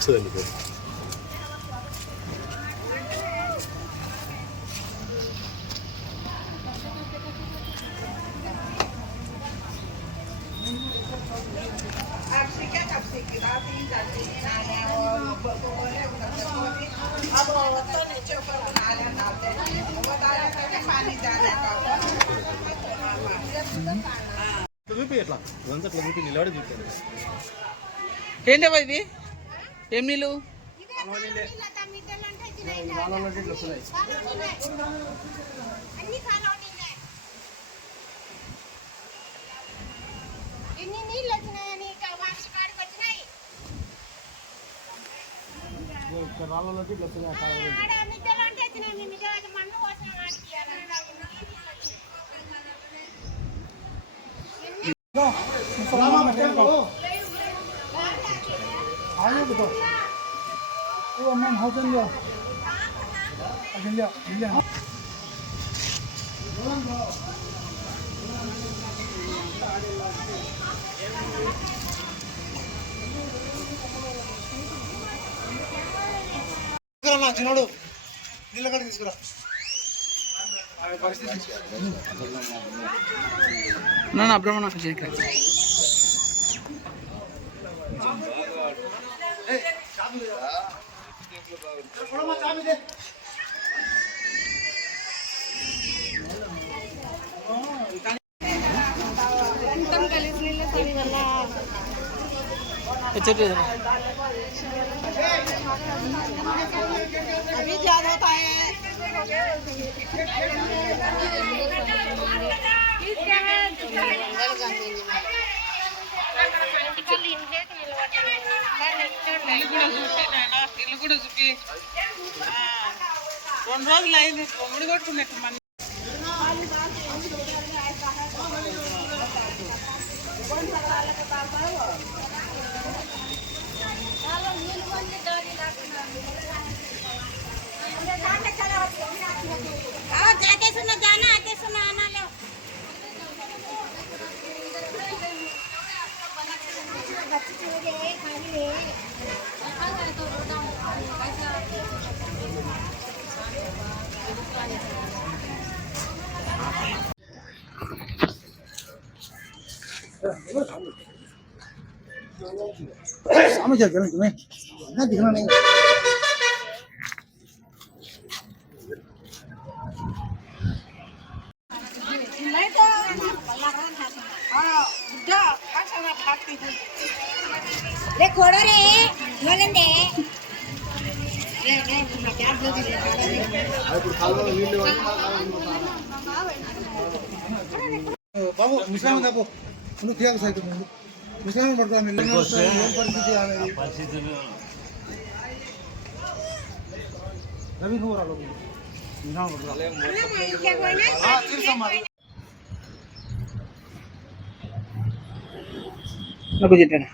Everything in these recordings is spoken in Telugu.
వస్తుందండి. చూపి ఎట్లా ఇదంతా అట్లా చూపి నిలబడి చూపాను. ఏంటమ్మా ఇది? ఏం నీళ్ళు? చిన్నోడు నీళ్ళ కాడ తీసుకురా. నా బ్రహ్మణ अभी ज्यादा होता है। ఇల్లు కూడా చూపి 2 రోజులు అయింది ముడి కొట్టుకున్నట్టు మన जाते सुनो जाना आते सुनो आना लो। सामने चल कर तुम्हें ना दिखना नहीं। रे खोड़ो रे बोलन दे బాబు ముస్లాం దాపు నువ్వు తీయక సైతం ముస్లాం పడతాను ఏం పరిస్థితి అనేది రవి నువ్వు రాలో ముస్లాం పడతా తీర్చమ్మా నాకు చెప్పాను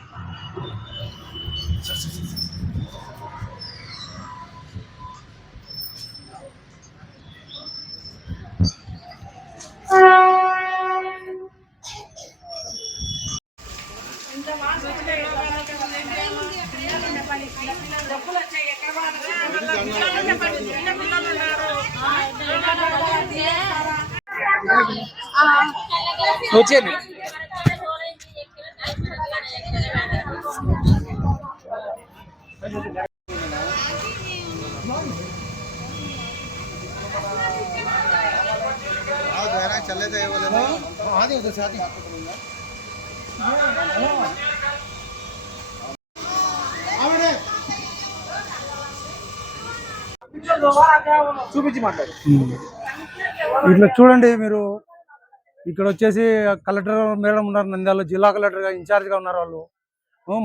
వచ్చేయండి चले थे बोले आदि उधर से आदि చూపించి మాట్లాడు. ఇట్లా చూడండి మీరు ఇక్కడ వచ్చేసి కలెక్టర్ మేడం ఉన్నారు, నంద్యాల జిల్లా కలెక్టర్గా ఇన్ఛార్జ్గా ఉన్నారు వాళ్ళు.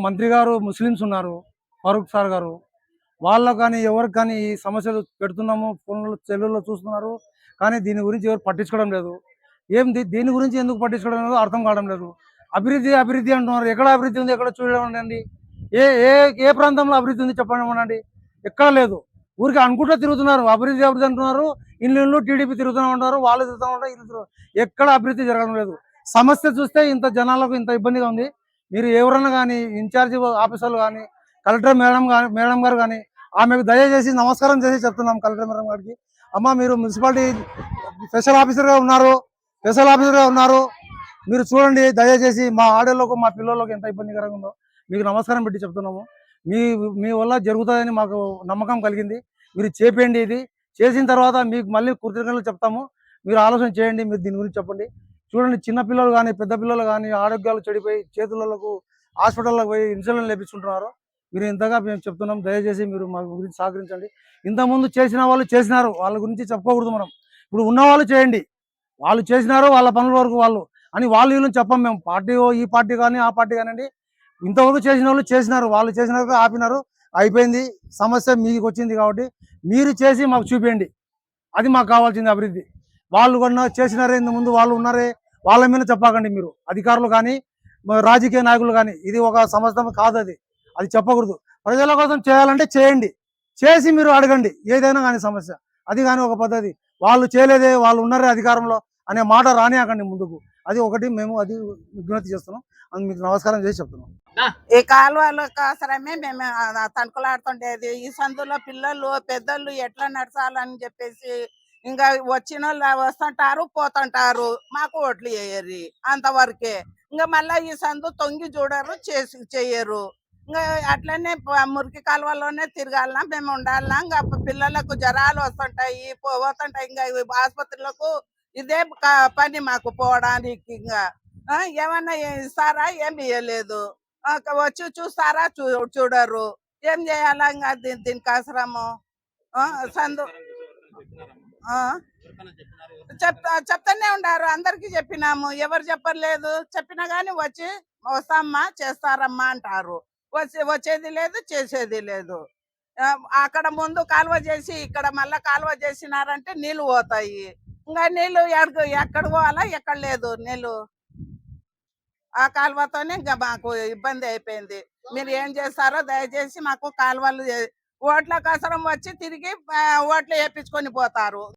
మంత్రి గారు ముస్లిమ్స్ ఉన్నారు, ఫారూక్ సార్ గారు. వాళ్ళకు కానీ ఎవరికి కానీ ఈ సమస్యలు పెడుతున్నాము, ఫోన్లో సెల్లుల్లో చూస్తున్నారు, కానీ దీని గురించి ఎవరు పట్టించుకోవడం లేదు. దీని గురించి ఎందుకు పట్టించుకోవడం లేదు అర్థం కావడం లేదు. అభివృద్ధి అభివృద్ధి అంటున్నారు, ఎక్కడ అభివృద్ధి ఉంది? ఎక్కడ చూడడం అండి? ఏ ఏ ఏ ప్రాంతంలో అభివృద్ధి ఉంది చెప్పండి. ఎక్కడ లేదు. ఊరికి అనుకుంటూ తిరుగుతున్నారు, అభివృద్ధి అభివృద్ధి అంటున్నారు. ఇల్లు టీడీపీ తిరుగుతూ ఉంటారు, వాళ్ళు తిరుగుతూ ఉంటారు, ఇల్లు ఎక్కడ అభివృద్ధి జరగడం లేదు. సమస్య చూస్తే ఇంత జనాలకు ఇంత ఇబ్బందిగా ఉంది. మీరు ఎవరన్నా కానీ ఇన్ఛార్జి ఆఫీసర్లు కానీ కలెక్టర్ మేడం గారు కానీ ఆమెకు దయచేసి నమస్కారం చేసి చెప్తున్నాం కలెక్టర్ మేడం గారికి. అమ్మ, మీరు మున్సిపాలిటీ స్పెషల్ ఆఫీసర్గా ఉన్నారు, మీరు చూడండి దయచేసి మా ఆడోళ్ళకు మా పిల్లలకు ఎంత ఇబ్బందికరంగా ఉందో మీకు నమస్కారం పెట్టి చెప్తున్నాము. మీ వల్ల జరుగుతుందని మాకు నమ్మకం కలిగింది. మీరు చేపేయండి, ఇది చేసిన తర్వాత మీకు మళ్ళీ కృతజ్ఞతలు చెప్తాము. మీరు ఆలోచన చేయండి, మీరు దీని గురించి చెప్పండి. చూడండి, చిన్న పిల్లలు కానీ పెద్ద పిల్లలు కానీ ఆరోగ్యాలు చెడిపోయి చేతులకు హాస్పిటల్లోకి పోయి ఇన్సులిన్ లేపించుకుంటున్నారు. మీరు ఇంతగా మేము చెప్తున్నాం, దయచేసి మీరు మా గురించి సహకరించండి. ఇంతకుముందు చేసిన వాళ్ళు చేసినారు, వాళ్ళ గురించి చెప్పుకోకూడదు మనం. ఇప్పుడు ఉన్నవాళ్ళు చేయండి, వాళ్ళు చేసినారు వాళ్ళ పనుల వరకు వాళ్ళు అని వాళ్ళు వీళ్ళని చెప్పం మేము. పార్టీ ఈ పార్టీ కానీ ఆ పార్టీ కానివ్వండి, ఇంతవరకు చేసిన వాళ్ళు చేసినారు, వాళ్ళు చేసినారు ఆపినారు, అయిపోయింది. సమస్య మీకు వచ్చింది కాబట్టి మీరు చేసి మాకు చూపించండి, అది మాకు కావాల్సింది అభివృద్ధి. వాళ్ళు కొన్నా చేసినారే, ఇంత ముందు వాళ్ళు ఉన్నారే, వాళ్ళ మీద చెప్పకండి మీరు. అధికారులు కానీ రాజకీయ నాయకులు కానీ ఇది ఒక సంస్థ కాదు, అది చెప్పకూడదు. ప్రజల కోసం చేయాలంటే చేయండి, చేసి మీరు అడగండి ఏదైనా కానీ సమస్య. అది కానీ ఒక పద్ధతి. వాళ్ళు చేయలేదే, వాళ్ళు ఉన్నారే అధికారంలో అనే మాట రానియకండి ముందుకు. అది ఒకటి మేము అది విజ్ఞప్తి చేస్తున్నాం. మీకు నమస్కారం చేసి చెప్తున్నాం. ఈ కాలువల కోసరమే మేము తణుకులాడుతుండేది. ఈ సందులో పిల్లలు పెద్దలు ఎట్లా నడచాలని చెప్పేసి ఇంకా వచ్చిన వాళ్ళు వస్తుంటారు పోతుంటారు, మాకు ఓట్లు వేయరు అంతవరకే. ఇంకా మళ్ళీ ఈ సందు తొంగి చూడరు, చెయ్యరు. ఇంకా అట్లనే మురికి కాలువలోనే తిరగాలన్నా మేము ఉండాలన్నా. ఇంకా పిల్లలకు జ్వరాలు వస్తుంటాయి పోతుంటాయి. ఇంకా ఆసుపత్రులకు ఇదే పని మాకు పోవడానికి. ఇంకా ఏమన్నా ఇస్తారా, ఏమి ఇవ్వలేదు. వచ్చి చూస్తారా, చూడరు. ఏం చేయాలా ఇంకా దీనికి అవసరము. సందు చెప్తానే ఉండారు, అందరికి చెప్పినాము, ఎవరు చెప్పలేదు. చెప్పినా గానీ వచ్చి వస్తామ్మా చేస్తారమ్మా అంటారు, వచ్చేది లేదు చేసేది లేదు. అక్కడ ముందు కాలువ చేసి ఇక్కడ మళ్ళా కాలువ చేసినారంటే నీళ్లు పోతాయి. ఇంకా నీళ్లు ఎక్కడ పోవాలా, ఎక్కడ లేదు నీళ్లు. ఆ కాలువతోనే ఇంకా మాకు ఇబ్బంది అయిపోయింది. మీరు ఏం చేస్తారో దయచేసి మాకు కాలువలు ఓట్ల కోసరం వచ్చి తిరిగి ఓట్లు వేయించుకొని పోతారు.